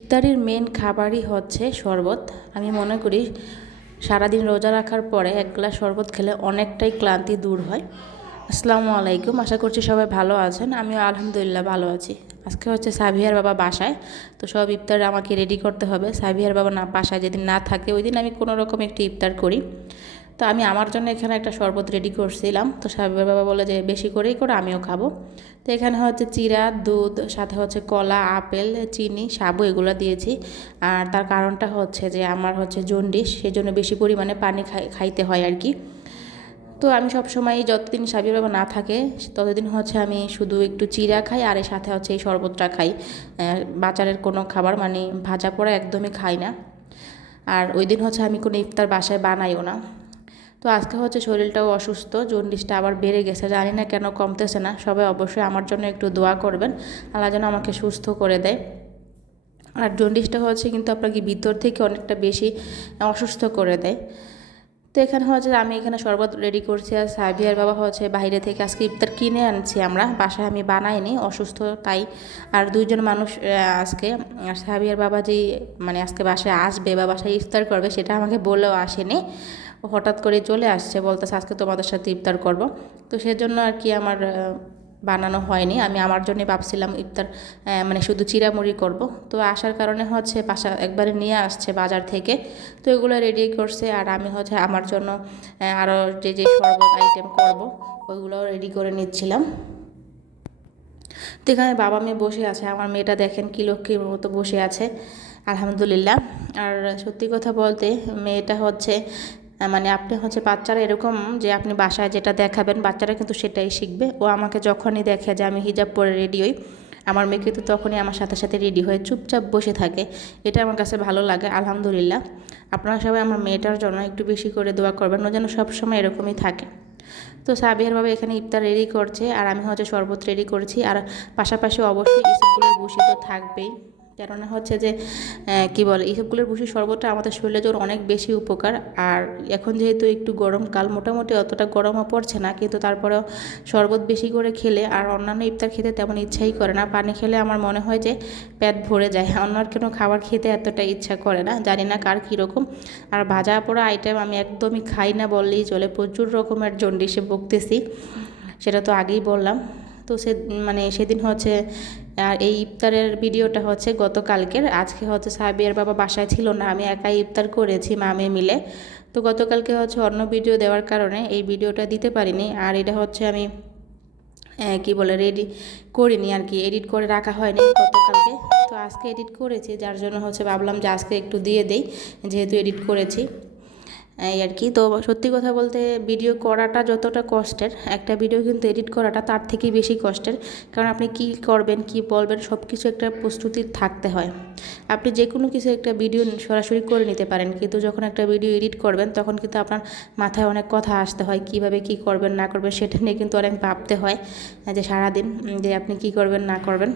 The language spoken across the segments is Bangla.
ইফতারির মেন খাবারই হচ্ছে শরবত। আমি মনে করি সারাদিন রোজা রাখার পরে এক গ্লাস শরবত খেলে অনেকটাই ক্লান্তি দূর হয়। আসসালামু আলাইকুম, আশা করছি সবাই ভালো আছেন। আমিও আলহামদুলিল্লাহ ভালো আছি। আজকে হচ্ছে সাবিহার বাবা বাসায়, তো সব ইফতার আমাকে রেডি করতে হবে। সাবিহার বাবা না বাসায় যেদিন না থাকে ওই দিন আমি কোনো রকম একটি ইফতার করি। তো আমি আমার জন্য এখানে একটা শরবত রেডি করছিলাম, তো সাবিহার বাবা বলে যে বেশি করেই করে আমিও খাবো। তো এখানে হচ্ছে চিরা, দুধ, সাথে হচ্ছে কলা, আপেল, চিনি, সাবু এগুলো দিয়েছি। আর তার কারণটা হচ্ছে যে আমার হচ্ছে জন্ডিস, সেই জন্য বেশি পরিমাণে পানি খাইতে হয় আর কি। তো আমি সবসময় যতদিন সাবির বাবা না থাকে ততদিন হচ্ছে আমি শুধু একটু চিরা খাই, আর এর সাথে হচ্ছে এই শরবতটা খাই। বাজারের কোনো খাবার মানে ভাজা পোড়া একদমই খাই না। আর ওই দিন হচ্ছে আমি কোনো ইফতার বাসায় বানাইও না। তো আজকে হচ্ছে শরীরটাও অসুস্থ, জন্ডিসটা আবার বেড়ে গেছে, জানি না কেন কমতেছে না। সবাই অবশ্যই আমার জন্য একটু দোয়া করবেন, আল্লাহ যেন আমাকে সুস্থ করে দেয়। আর জন্ডিসটা হচ্ছে কিন্তু আপনাকে ভিতর থেকে অনেকটা বেশি অসুস্থ করে দেয়। তো এখানে হচ্ছে আমি এখানে শরবত রেডি করছি, আর সাবিয়ার বাবা হচ্ছে বাইরে থেকে আজকে ইফতার কিনে আনছি আমরা, বাসায় আমি বানাইনি, অসুস্থ তাই। আর দুইজন মানুষ আজকে, আর সাবিয়ার বাবা যে মানে আজকে বাসায় আসবে বা বাসায় ইফতার করবে সেটা আমাকে বলেও আসেনি, হঠাৎ করে চলে আসছে, বলতেছে আজকে তোমাদের সাথে ইফতার করব। তো সেজন্য আর কি আমার বানানো হয়নি। আমি আমার জন্য ভাবছিলাম ইফতার মানে শুধু চিড়ামুড়ি করব। তো আসার কারণে হচ্ছে বাসা একবারে নিয়ে আসছে বাজার থেকে, তো এগুলো রেডি করছে। আর আমি হচ্ছে আমার জন্য আরও যে যে শরবত আইটেম করব ওইগুলো রেডি করে নিচ্ছিলাম। তো এখানে বাবা মেয়ে বসে আছে, আমার মেয়েটা দেখেন কি লক্ষ্মীর মতো বসে আছে, আলহামদুলিল্লাহ। আর সত্যি কথা বলতে মেয়েটা হচ্ছে মানে আপনি হচ্ছে বাচ্চারা এরকম যে আপনি বাসায় যেটা দেখাবেন বাচ্চারা কিন্তু সেটাই শিখবে। ও আমাকে যখনই দেখে যে আমি হিজাব পরে রেডি হই, আমার মেয়ে কিন্তু তখনই আমার সাথে সাথে রেডি হয়ে চুপচাপ বসে থাকে। এটা আমার কাছে ভালো লাগে, আলহামদুলিল্লাহ। আপনারা সবাই আমার মেয়েটার জন্য একটু বেশি করে দোয়া করবেন, ও যেন সবসময় এরকমই থাকে। তো সাবিহার বাবা এখানে ইফতার রেডি করছে, আর আমি হচ্ছে শরবত রেডি করছি। আর পাশাপাশি অবশ্যই ইসবগুলের ভুসি তো থাকবেই, কেননা হচ্ছে যে কি বলে ইসবগুলের ভুসির শরবতটা আমাদের শরীরের জন্য অনেক বেশি উপকার। আর এখন যেহেতু একটু গরমকাল, মোটামুটি অতটা গরমও পড়ছে না, কিন্তু তারপরেও শরবত বেশি করে খেলে আর অন্যান্য ইফতার খেতে তেমন ইচ্ছাই করে না। পানি খেলে আমার মনে হয় যে পেট ভরে যায়, অন্য কোনো খাবার খেতে এতটা ইচ্ছা করে না, জানি না কার কীরকম। আর ভাজা পোড়া আইটেম আমি একদমই খাই না বললেই চলে, প্রচুর রকমের জন্ডিসে ভুগতেছি, সেটা তো আগেই বললাম। তো মানে সেদিন হচ্ছে, আর এই ইফতারের ভিডিওটা হচ্ছে গতকালকের। আজকে হচ্ছে সাবিয়ার বাবা বাসায় ছিল না, আমি একাই ইফতার করেছি মা মেয়ে মিলে। তো গতকালকে হচ্ছে অন্য ভিডিও দেওয়ার কারণে এই ভিডিওটা দিতে পারিনি। আর এটা হচ্ছে আমি কি বলে রেডি করিনি আর কি, এডিট করে রাখা হয়নি গতকালকে। তো আজকে এডিট করেছি, যার জন্য হচ্ছে ভাবলাম যে আজকে একটু দিয়ে দেই, যেহেতু এডিট করেছি এই আর কি। তো সত্যি কথা বলতে ভিডিও করাটা যতটা কষ্টের, একটা ভিডিও কিন্তু এডিট করাটা তার থেকেই বেশি কষ্টের। কারণ আপনি কি করবেন কি বলবেন সব কিছু একটা প্রস্তুতি থাকতে হয়। আপনি যে কোনো কিছু একটা ভিডিও সরাসরি করে নিতে পারেন, কিন্তু যখন একটা ভিডিও এডিট করবেন তখন কিন্তু আপনার মাথায় অনেক কথা আসতে হয়, কিভাবে কি করবেন না করবেন সেটা নিয়ে কিন্তু অনেক ভাবতে হয়, যে সারাদিন যে আপনি কি করবেন না করবেন,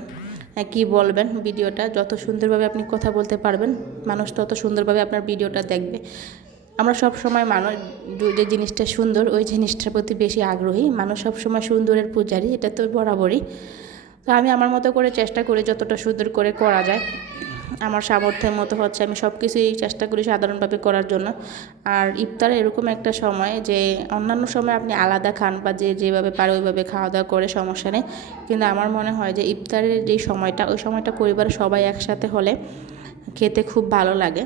কি বলবেন। ভিডিওটা যত সুন্দরভাবে আপনি কথা বলতে পারবেন, মানুষ তত সুন্দরভাবে আপনার ভিডিওটা দেখবে। আমরা সব সময় মানুষ যে জিনিসটা সুন্দর ওই জিনিসটার প্রতি বেশি আগ্রহী, মানুষ সব সময় সুন্দরের পূজারী, এটা তো বরাবরই। তো আমি আমার মতো করে চেষ্টা করি যতটা সুন্দর করে করা যায়, আমার সামর্থ্যের মতো হচ্ছে আমি সব কিছুই চেষ্টা করি সাধারণভাবে করার জন্য। আর ইফতার এরকম একটা সময় যে অন্যান্য সময় আপনি আলাদা খান বা যে যেভাবে পারে ওইভাবে খাওয়া দাওয়া করে সমস্যা নেই, কিন্তু আমার মনে হয় যে ইফতারের যেই সময়টা ওই সময়টা পরিবারের সবাই একসাথে হলে খেতে খুব ভালো লাগে।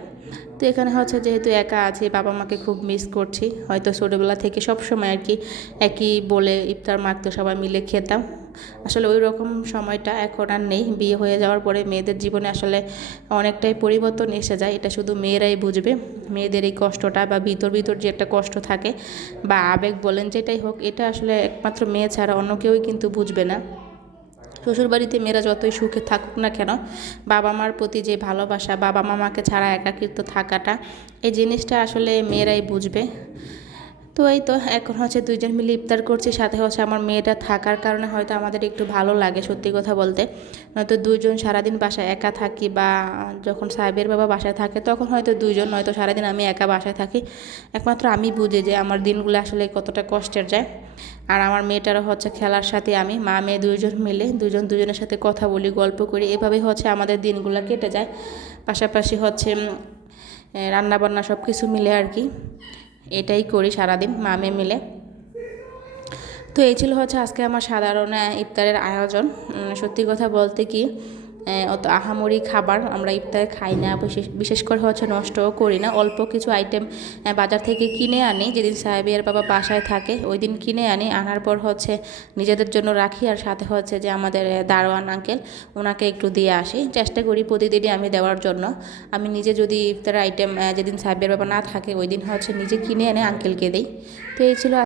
তো এখানে হচ্ছে যেহেতু একা আছি, বাবা মাকে খুব মিস করছি, হয়তো ছোটোবেলা থেকে সব সময় আর কি একই বলে ইফতার মাখতে সবাই মিলে খেতাম। আসলে ওই রকম সময়টা এখন আর নেই, বিয়ে হয়ে যাওয়ার পরে মেয়েদের জীবনে আসলে অনেকটাই পরিবর্তন এসে যায়, এটা শুধু মেয়েরাই বুঝবে। মেয়েদের এই কষ্টটা বা ভিতর ভিতর যে একটা কষ্ট থাকে বা আবেগ বলেন যেটাই হোক, এটা আসলে একমাত্র মেয়ে ছাড়া অন্য কেউই কিন্তু বুঝবে না। শ্বশুরবাড়িতে মেয়েরা যতই সুখে থাকুক না কেন, বাবা মার প্রতি যে ভালোবাসা, বাবা মামাকে ছাড়া একাকিত্ব থাকাটা, এই জিনিসটা আসলে মেয়েরাই বুঝবে। তো এই তো এখন হচ্ছে দুইজন মিলে ইফতার করছি, সাথে হচ্ছে আমার মেয়েটা থাকার কারণে হয়তো আমাদের একটু ভালো লাগে সত্যি কথা বলতে। নয়তো দুইজন সারাদিন বাসায় একা থাকি, বা যখন সাহেবের বাবা বাসায় থাকে তখন হয়তো দুইজন, নয়তো সারাদিন আমি একা বাসায় থাকি। একমাত্র আমি বুঝি যে আমার দিনগুলো আসলে কতটা কষ্টের যায়। আর আমার মেয়েটারও হচ্ছে খেলার সাথে আমি, মা মেয়ে দুইজন মিলে দুজনের সাথে কথা বলি, গল্প করি, এভাবেই হচ্ছে আমাদের দিনগুলো কেটে যায়। পাশাপাশি হচ্ছে রান্নাবান্না সব কিছু মিলে আর কি, এটাই করি সারাদিন মা মেয়ে মিলে। তো এই ছিল হচ্ছে আজকে আমার সাধারণ ইফতারের আয়োজন। সত্যি কথা বলতে কি, অত আহামরি খাবার আমরা ইফতারে খাই না, বিশেষ করে হচ্ছে নষ্টও করি না। অল্প কিছু আইটেম বাজার থেকে কিনে আনি, যেদিন সাহেবের বাবা বাসায় থাকে ওই দিন কিনে আনি, আনার পর হচ্ছে নিজেদের জন্য রাখি, আর সাথে হচ্ছে যে আমাদের দারোয়ান আঙ্কেল ওনাকে একটু দিয়ে আসি। চেষ্টা করি প্রতিদিনই আমি দেওয়ার জন্য। আমি নিজে যদি ইফতারের আইটেম যেদিন সাহেবের বাবা না থাকে ওই দিন হচ্ছে নিজে কিনে এনে আঙ্কেলকে দিই। তো এই ছিল